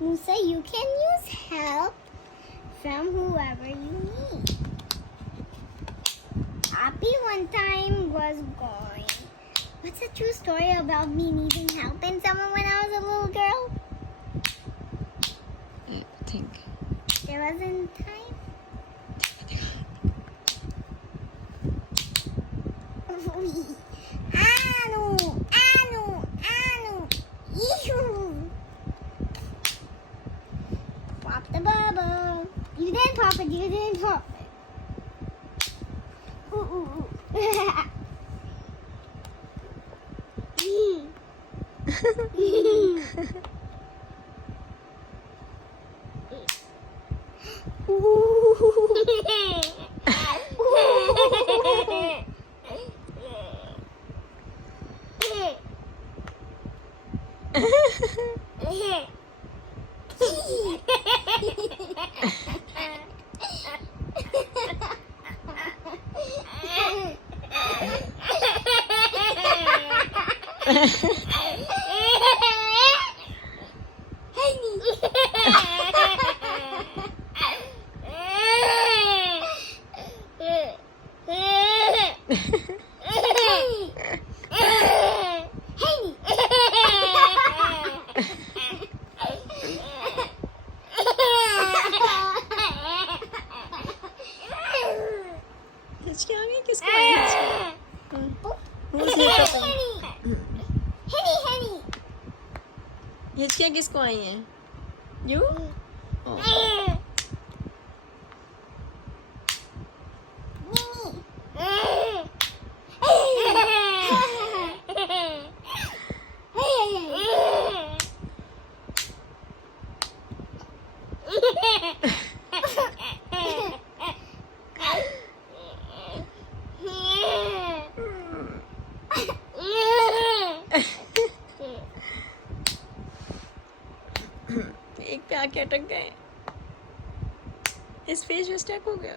Musa, you can use help from whoever you need. Appy one time was going. What's a true story about me needing help in someone when I was a little girl? I think. There wasn't time. Anu, Anu, Anu, Ew. Pop the bubble. You didn't pop it, you didn't pop it. Ooh, ooh, ooh. हिचकी आ गई किसको आई हिचकी? मुझे नहीं पता। हिचकियाँ किसको आई हैं? You? एक पे आके अटक गए। इस पेज में स्टक हो गया।